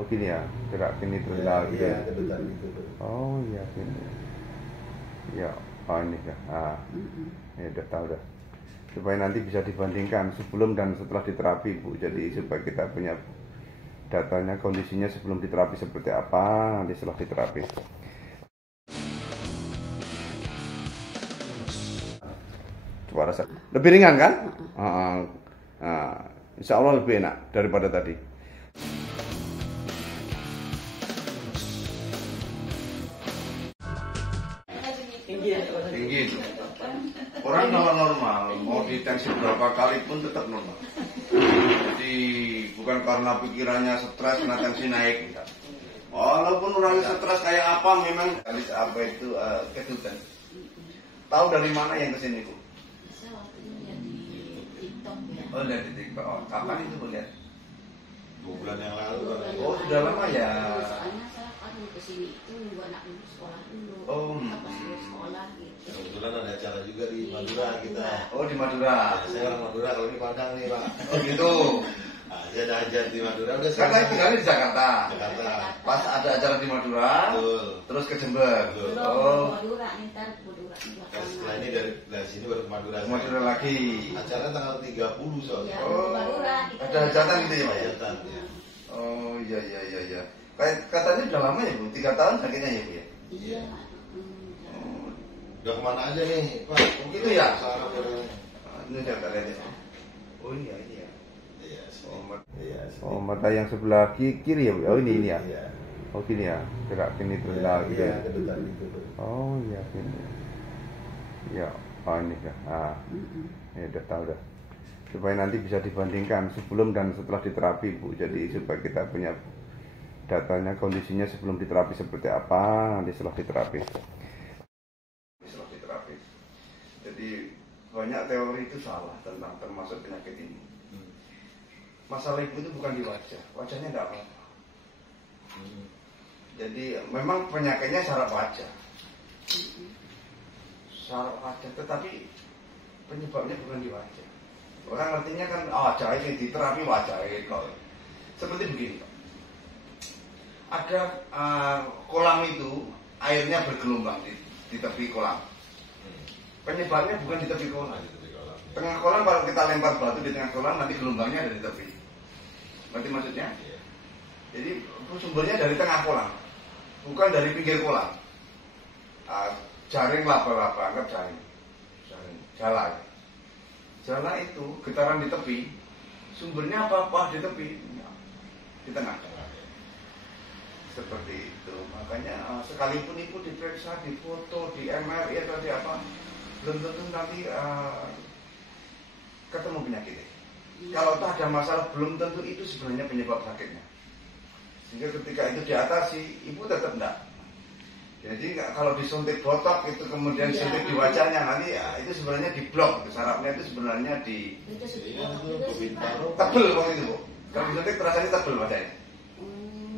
Oh gini ya, gerak gini terus gitu. Iya, kedutan gitu. Oh iya gini. Ya, oh ini ya. Ya udah tahu dah. Supaya nanti bisa dibandingkan sebelum dan setelah diterapi Bu. Jadi supaya kita punya datanya, kondisinya sebelum diterapi seperti apa, nanti setelah diterapi. Coba rasa. Lebih ringan kan? Insya Allah lebih enak daripada tadi. Tinggi. Orang kalau normal, mau ditensi berapa kali pun tetap normal. Jadi bukan karena pikirannya stres, karena tensi naik. Enggak. Walaupun orangnya stres kayak apa, memang apa itu kedutan. Tahu dari mana yang kesini Bu? Saya waktu itu lihat di TikTok ya. Oh lihat di TikTok. Oh, kapan itu Bu lihat? 2 bulan yang lalu. Oh sudah lama ya. Soalnya saya kan kesini itu nunggu anak dulu sekolah dulu. Oh. Pas lulus sekolah gitu. Kebetulan ada acara juga di Madura kita. Oh di Madura. Saya orang Madura, kalau ini Padang nih Pak. Oh gitu. Nah, saya ada ajar di Madura, udah Sekarang tinggal di Jakarta. Jakarta. Pas ada acara di Madura, Betul. terus ke Jember. Betul. Belum Madura nih, ntar Madura Nah, setelah ini dari sini baru ke Madura. Ke Madura lagi. Acara tanggal 30 soalnya. Iya, Oh, Madura. ada hajatan gitu ya Pak ya? Hajatan, ya. Oh iya. Kayak katanya udah lama ya Bu, 3 tahun sakitnya ya Bu ya? Iya. Udah kemana aja nih Pak? Oh gitu ya? Sarap ya. Ini udah lihat ya. Oh iya. Iya, Iya. sini. Oh mata yang sebelah kiri ya Bu? Oh ini ya? Iya. Oh gini ya, gerak gini terus gitu. Iya, kedutan gitu. Oh iya gini. Ya, oh ini ya. Ya udah tahu dah. Supaya nanti bisa dibandingkan sebelum dan setelah diterapi Bu. Jadi supaya kita punya datanya, kondisinya sebelum diterapi seperti apa, nanti setelah diterapi. Jadi banyak teori itu salah tentang termasuk penyakit ini. Masalah ibu itu bukan di wajah, wajahnya tidak apa-apa. Jadi memang penyakitnya saraf wajah, tetapi penyebabnya bukan di wajah. Orang artinya kan, jahit di terapi wajah kok. Seperti begini, ada kolam itu airnya bergelombang di tepi kolam. Penyebabnya bukan di tepi kolam. Tengah kolam kalau kita lempar batu di tengah kolam nanti gelombangnya ada di tepi. Berarti maksudnya? Jadi sumbernya dari tengah kolam, bukan dari pinggir kolam. Jaring laba-laba, anggap jaring. Jala. Jala itu getaran di tepi, sumbernya apa-apa di tepi, di tengah. Seperti itu. Makanya sekalipun itu diperiksa, difoto, di MRI atau di apa, belum tentu nanti ketemu penyakitnya. Kalau tak ada masalah, belum tentu itu sebenarnya penyebab sakitnya. Sehingga ketika itu diatasi, ibu tetap enggak. Jadi kalau disuntik botok itu kemudian suntik di wajahnya, nanti itu sebenarnya di blok, itu sarafnya itu sebenarnya di tebel kok itu Bu. Kalau disuntik rasanya tebel wajahnya.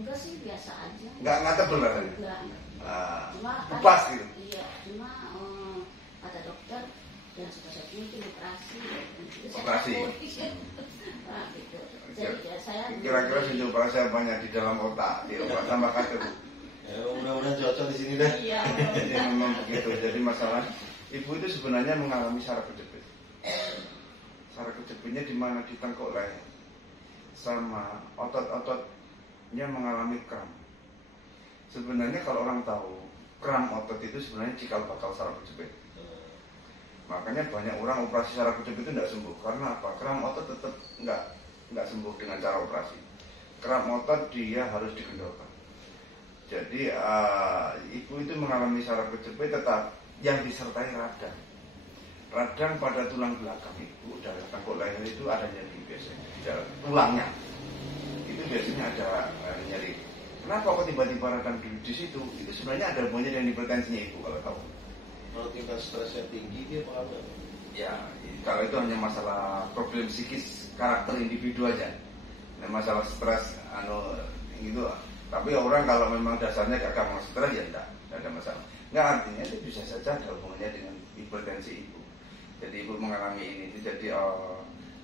Enggak sih, biasa aja. Enggak tebel rasanya. Enggak. Cuma Bebas gitu. Iya, cuma kata dokter yang satu-satunya itu operasi. Operasi. Nah, gitu. Jadi saya Kira-kira sejauh saya banyak di dalam otak, di otak tambah kacau. Ya, mudah-mudahan cocok di sini deh. Iya. Jadi memang begitu. Jadi masalah ibu itu sebenarnya mengalami saraf kejepit. Saraf kejepitnya di mana di tengkuk leher, sama otot-ototnya mengalami kram. Sebenarnya kalau orang tahu kram otot itu sebenarnya cikal bakal saraf kejepit. Makanya banyak orang operasi saraf kejepit itu tidak sembuh. Karena apa? Kram otot tetap nggak sembuh dengan cara operasi. Kram otot dia harus dikendorkan. Jadi ibu itu mengalami saraf kejepit tetap yang disertai radang. Radang pada tulang belakang ibu dari tengkuk leher itu ada nyeri biasanya di dalam tulangnya. Itu biasanya ada nyeri. Kenapa kok tiba-tiba radang di situ? Itu sebenarnya ada hubungannya dengan hipertensinya ibu kalau tahu. Kalau tingkat stresnya tinggi dia apa? Ya, kalau itu hanya masalah problem psikis karakter individu aja. Nah, masalah stres gitu. Tapi orang kalau memang dasarnya gak gampang stres ya enggak ada masalah. Enggak, artinya itu bisa saja ada hubungannya dengan hipertensi ibu. Jadi ibu mengalami ini, jadi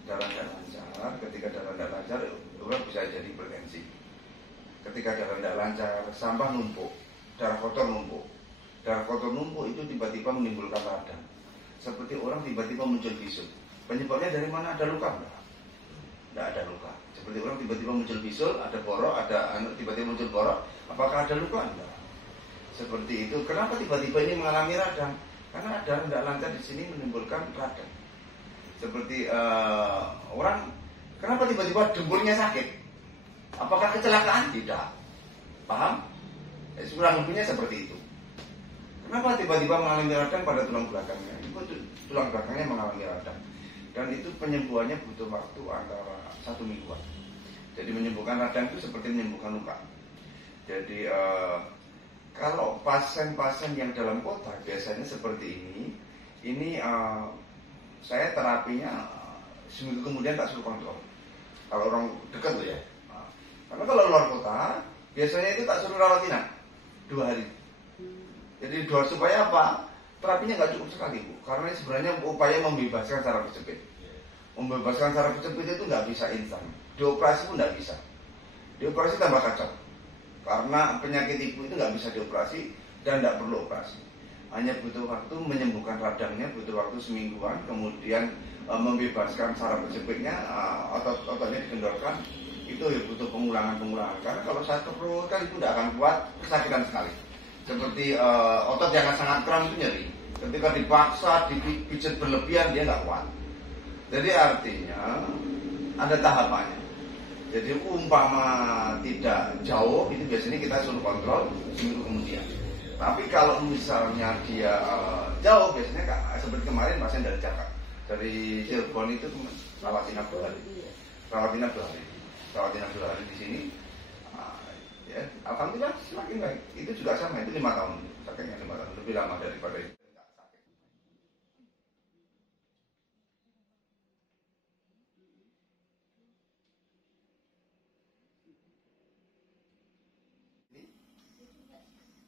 darah tidak lancar. Ketika darah tidak lancar, orang bisa jadi hipertensi. Ketika ketika darah tidak lancar, sampah numpuk, darah kotor numpuk. Darah kotor numpuk itu tiba-tiba menimbulkan radang. Seperti orang tiba-tiba muncul bisul. Penyebabnya dari mana? Ada luka? Tidak ada luka. Seperti orang tiba-tiba muncul bisul, ada borok, tiba-tiba muncul borok. Apakah ada luka? Tidak. Seperti itu. Kenapa tiba-tiba ini mengalami radang? Karena darah tidak lancar di sini menimbulkan radang. Seperti orang, kenapa tiba-tiba dengkulnya sakit? Apakah kecelakaan? Tidak. Paham? Kurang lebihnya seperti itu. Kenapa tiba-tiba mengalami radang pada tulang belakangnya? Itu tulang belakangnya mengalami radang. Dan itu penyembuhannya butuh waktu antara 1 mingguan. Jadi menyembuhkan radang itu seperti menyembuhkan luka. Jadi kalau pasien-pasien yang dalam kota biasanya seperti ini saya terapinya seminggu kemudian tak suruh kontrol. Kalau orang dekat loh ya. Karena kalau luar kota biasanya itu tak suruh rawat inap 2 hari. Jadi supaya apa? Terapinya nggak cukup sekali Bu. Karena sebenarnya upaya membebaskan saraf kejepit. Membebaskan saraf kejepit itu nggak bisa instan. Dioperasi pun nggak bisa. Dioperasi tambah kacau. Karena penyakit ibu itu nggak bisa dioperasi dan nggak perlu operasi. Hanya butuh waktu menyembuhkan radangnya, butuh waktu semingguan, kemudian membebaskan saraf kejepitnya, otot-ototnya dikendorkan. Itu ya butuh pengulangan. Karena kalau saya terus kan itu tidak akan kuat, kesakitan sekali. Seperti otot yang sangat kram itu nyeri. Ketika dipaksa, dipijat berlebihan dia nggak kuat. Jadi artinya ada tahapannya. Jadi umpama tidak jauh itu biasanya kita suruh kontrol seminggu kemudian. Tapi kalau misalnya dia jauh biasanya seperti kemarin pasien dari Jakarta, dari Cirebon itu rawat inap 2 hari. Rawat inap 2 hari di sini. Ya, alhamdulillah semakin baik. Itu juga sama, itu 5 tahun. Sakitnya 5 tahun, lebih lama daripada itu.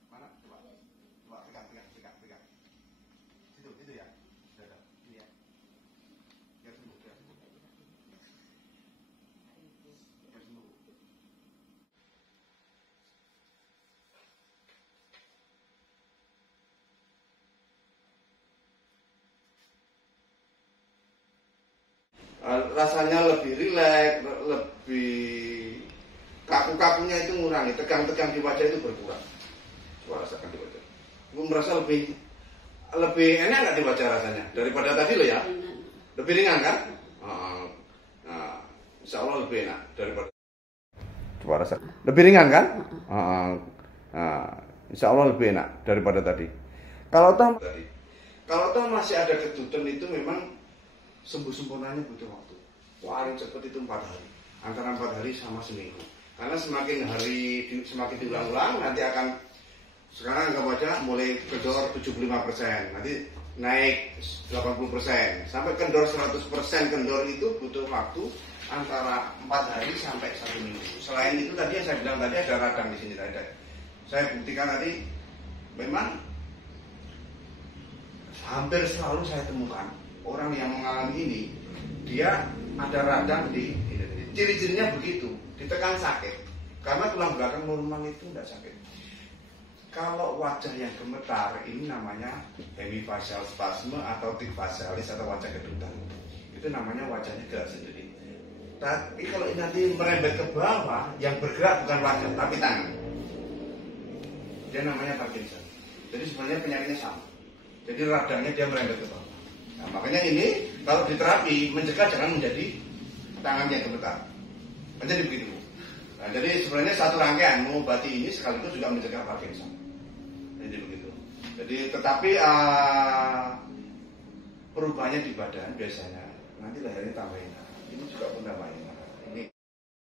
Mana? Coba pegang. Itu ya. Sudah. Ini ya. Biar sembuh. Rasanya lebih rileks, lebih kaku-kakunya itu ngurangi, tegang-tegang di wajah itu berkurang. Coba rasakan di wajah. Gue merasa lebih enak nggak di wajah rasanya daripada tadi lo ya? Lebih ringan kan? Nah, insya Allah lebih enak daripada. Coba rasakan. Lebih ringan kan? Insya Allah lebih enak daripada tadi. Kalau toh masih ada kedutan itu memang sembuh sempurnanya butuh waktu. Paling cepat itu 4 hari. Antara 4 hari sama seminggu. Karena semakin hari semakin diulang-ulang nanti akan, sekarang anggap aja mulai kendor 75%, nanti naik 80%, sampai kendor 100%. Kendor itu butuh waktu antara 4 hari sampai 1 minggu. Selain itu tadi yang saya bilang tadi ada radang di sini tadi. Saya buktikan tadi memang hampir selalu saya temukan orang yang mengalami ini, dia ada radang di ciri-cirinya begitu, ditekan sakit. Karena tulang belakang normal itu tidak sakit. Kalau wajah yang gemetar ini namanya hemifacial spasme atau tic facialis atau wajah kedutan. Itu namanya wajahnya gerak sendiri. Tapi kalau nanti merembet ke bawah, yang bergerak bukan wajah tapi tangan. Dia namanya Parkinson. Jadi sebenarnya penyakitnya sama. Jadi radangnya dia merembet ke bawah. Nah, makanya ini kalau diterapi mencegah jangan menjadi tangannya gemetar. Menjadi begitu. Nah, jadi sebenarnya satu rangkaian mengobati ini sekaligus juga mencegah Parkinson. Jadi begitu. Jadi tetapi perubahannya di badan biasanya nanti lehernya tambahin. Ini juga pun tambahin.